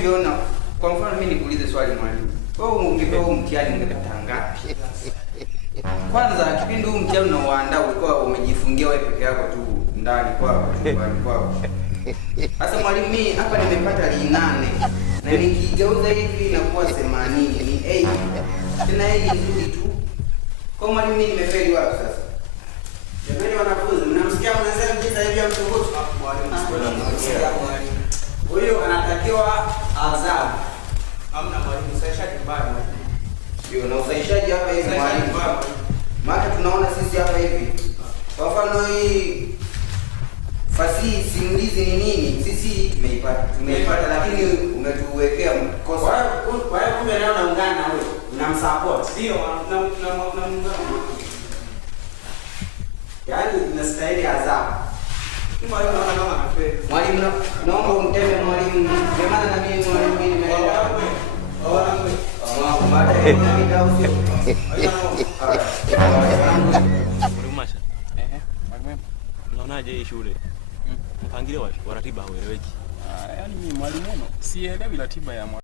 unavyoona, kwa mfano mimi nikuulize swali mwalimu. Wewe ungepewa mtihani ungepata ngapi? Kwanza kipindi huu mtihani unaoandaa ulikuwa umejifungia wewe peke yako tu ndani kwako, chumbani kwako. Sasa mwalimu, mimi hapa nimepata li8 na nikigeuza hivi inakuwa 80 ni 8. Tena hii nzuri tu. Kwa mwalimu, mimi nimefeli wapi sasa? Jamani wanafunzi, mnamsikia mnasema jinsi hivi ya mtongozo? Mwalimu. Huyo anatakiwa adhabu. Hamna mwalimu, usahishaji mbaya mwalimu. Ndio, na usahishaji hapa hivi mwalimu. Maana tunaona sisi hapa hivi. Kwa mfano hii fasihi simulizi ni nini? Sisi tumeipata lakini umetuwekea kosa. Kwa hiyo kumbe leo naungana na wewe. Unamsupport. Ndio, namuungana. Yaani unastahili adhabu. Mwalimu, naomba umteme mwalimu. Jamani na mimi mwalimu nimeenda. Unaonaje hii shule? Mpangilio wa ratiba haueleweki. Yaani mimi mwalimu sielewi ratiba ya